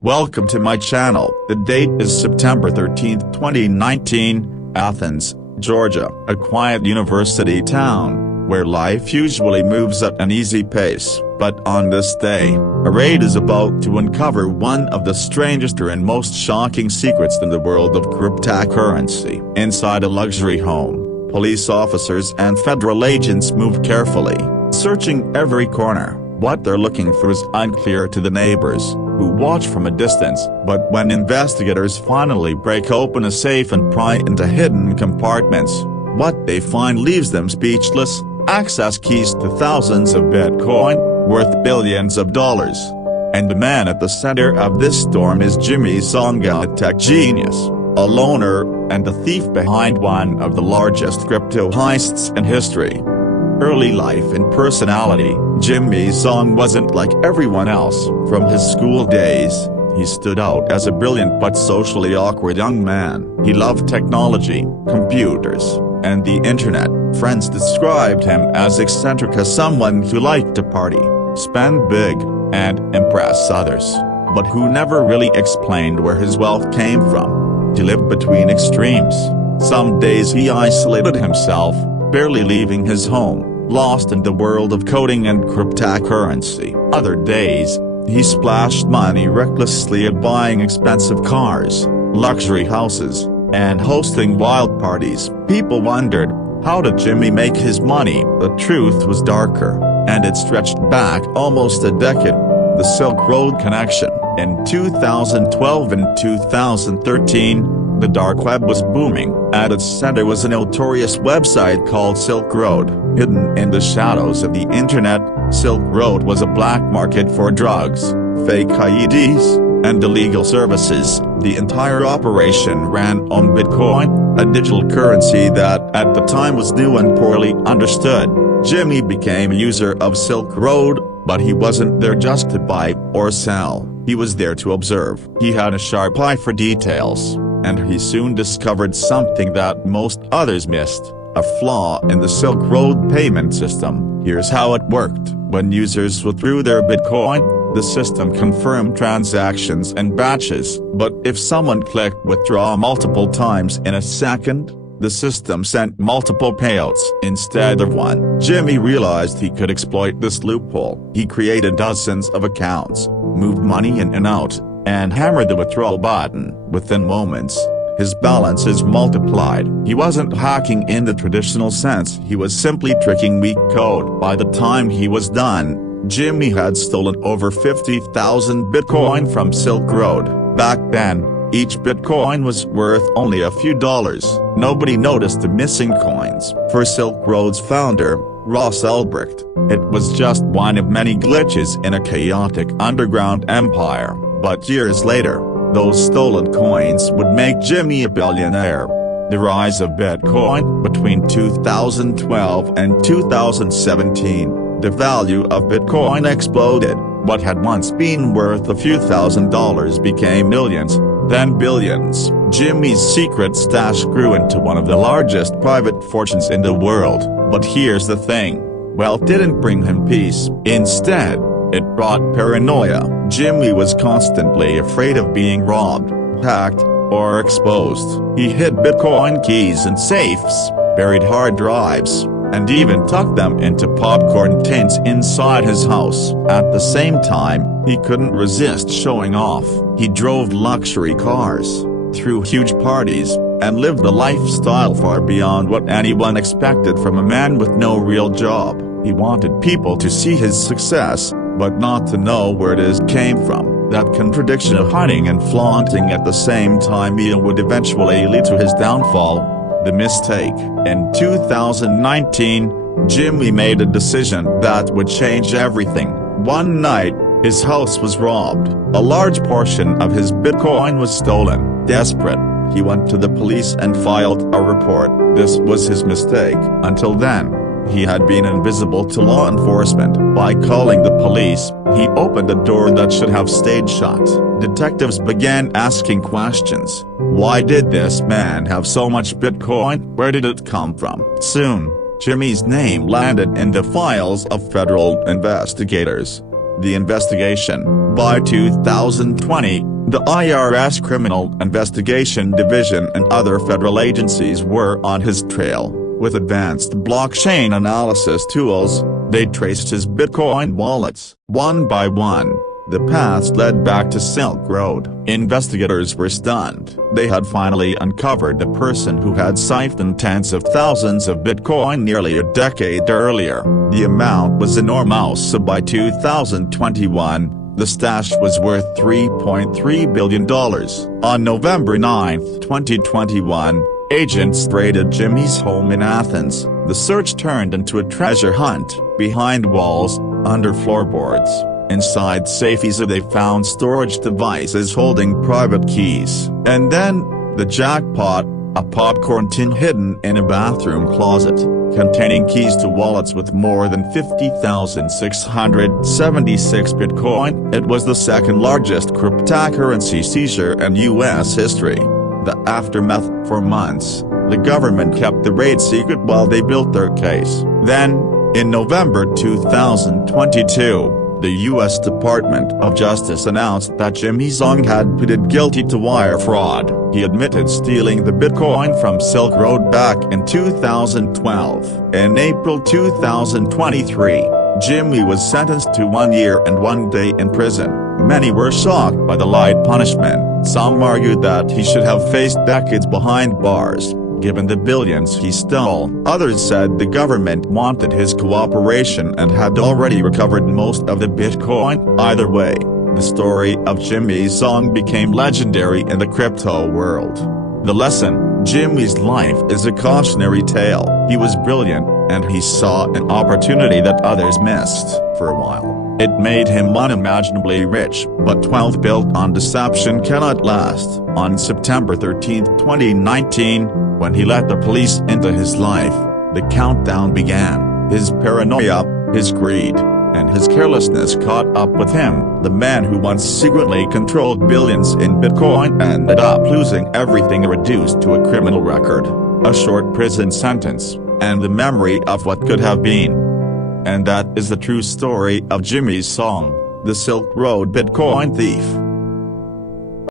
Welcome to my channel. The date is September 13, 2019, Athens, Georgia, a quiet university town, where life usually moves at an easy pace, but on this day, a raid is about to uncover one of the strangest and most shocking secrets in the world of cryptocurrency. Inside a luxury home, police officers and federal agents move carefully, searching every corner. What they're looking for is unclear to the neighbors, who watch from a distance, but when investigators finally break open a safe and pry into hidden compartments, what they find leaves them speechless: access keys to thousands of Bitcoin, worth billions of dollars. And the man at the center of this storm is Jimmy Zhong, a tech genius, a loner, and the thief behind one of the largest crypto heists in history. Early life and personality: Jimmy Zhong wasn't like everyone else. From his school days, he stood out as a brilliant but socially awkward young man. He loved technology, computers, and the internet. Friends described him as eccentric, as someone who liked to party, spend big, and impress others, but who never really explained where his wealth came from. He lived between extremes. Some days he isolated himself, barely leaving his home, lost in the world of coding and cryptocurrency. Other days, he splashed money recklessly at buying expensive cars, luxury houses, and hosting wild parties. People wondered, how did Jimmy make his money? The truth was darker, and it stretched back almost a decade. The Silk Road connection. In 2012 and 2013, the dark web was booming. At its center was a notorious website called Silk Road. Hidden in the shadows of the internet, Silk Road was a black market for drugs, fake IEDs, and illegal services. The entire operation ran on Bitcoin, a digital currency that at the time was new and poorly understood. Jimmy became a user of Silk Road, but he wasn't there just to buy or sell. He was there to observe. He had a sharp eye for details, and he soon discovered something that most others missed: a flaw in the Silk Road payment system. Here's how it worked. When users withdrew their Bitcoin, the system confirmed transactions in batches, but if someone clicked withdraw multiple times in a second, the system sent multiple payouts instead of one. Jimmy realized he could exploit this loophole. He created dozens of accounts, moved money in and out, and hammered the withdrawal button. Within moments, his balances multiplied. He wasn't hacking in the traditional sense, he was simply tricking weak code. By the time he was done, Jimmy had stolen over 50,000 Bitcoin from Silk Road. Back then, each Bitcoin was worth only a few dollars. Nobody noticed the missing coins. For Silk Road's founder, Ross Ulbricht, it was just one of many glitches in a chaotic underground empire. But years later, those stolen coins would make Jimmy a billionaire. The rise of Bitcoin. Between 2012 and 2017, the value of Bitcoin exploded. What had once been worth a few $1,000s became millions, then billions. Jimmy's secret stash grew into one of the largest private fortunes in the world. But here's the thing: wealth didn't bring him peace. Instead, it brought paranoia. Jimmy was constantly afraid of being robbed, hacked, or exposed. He hid Bitcoin keys in safes, buried hard drives, and even tucked them into popcorn tins inside his house. At the same time, he couldn't resist showing off. He drove luxury cars, threw huge parties, and lived a lifestyle far beyond what anyone expected from a man with no real job. He wanted people to see his success, but not to know where it came from. That contradiction of hiding and flaunting at the same time would eventually lead to his downfall. The mistake. In 2019, Jimmy made a decision that would change everything. One night, his house was robbed. A large portion of his Bitcoin was stolen. Desperate, he went to the police and filed a report. This was his mistake. Until then, he had been invisible to law enforcement. By calling the police, he opened a door that should have stayed shut. Detectives began asking questions. Why did this man have so much Bitcoin? Where did it come from? Soon, Jimmy's name landed in the files of federal investigators. the investigation. By 2020, the IRS Criminal Investigation Division and other federal agencies were on his trail. With advanced blockchain analysis tools, they traced his Bitcoin wallets. One by one, the paths led back to Silk Road. Investigators were stunned. They had finally uncovered the person who had siphoned tens of thousands of Bitcoin nearly a decade earlier. The amount was enormous, so by 2021, the stash was worth $3.3 billion. On November 9, 2021, agents raided Jimmy's home in Athens. The search turned into a treasure hunt. Behind walls, under floorboards, inside safes they found storage devices holding private keys. And then, the jackpot, a popcorn tin hidden in a bathroom closet, containing keys to wallets with more than 50,676 Bitcoin. It was the second largest cryptocurrency seizure in U.S. history. The aftermath: for months, the government kept the raid secret while they built their case. Then, in November 2022, the U.S. Department of Justice announced that Jimmy Zhong had pleaded guilty to wire fraud. He admitted stealing the Bitcoin from Silk Road back in 2012. In April 2023, Jimmy was sentenced to 1 year and 1 day in prison. Many were shocked by the light punishment. Some argued that he should have faced decades behind bars, given the billions he stole. Others said the government wanted his cooperation and had already recovered most of the Bitcoin. Either way, the story of Jimmy Zhong became legendary in the crypto world. The lesson: Jimmy's life is a cautionary tale. He was brilliant, and he saw an opportunity that others missed. For a while, it made him unimaginably rich, but wealth built on deception cannot last. On September 13, 2019, when he let the police into his life, the countdown began. His paranoia, his greed, and his carelessness caught up with him. The man who once secretly controlled billions in Bitcoin ended up losing everything, reduced to a criminal record, a short prison sentence, and the memory of what could have been. And that is the true story of Jimmy Zhong, the Silk Road Bitcoin thief.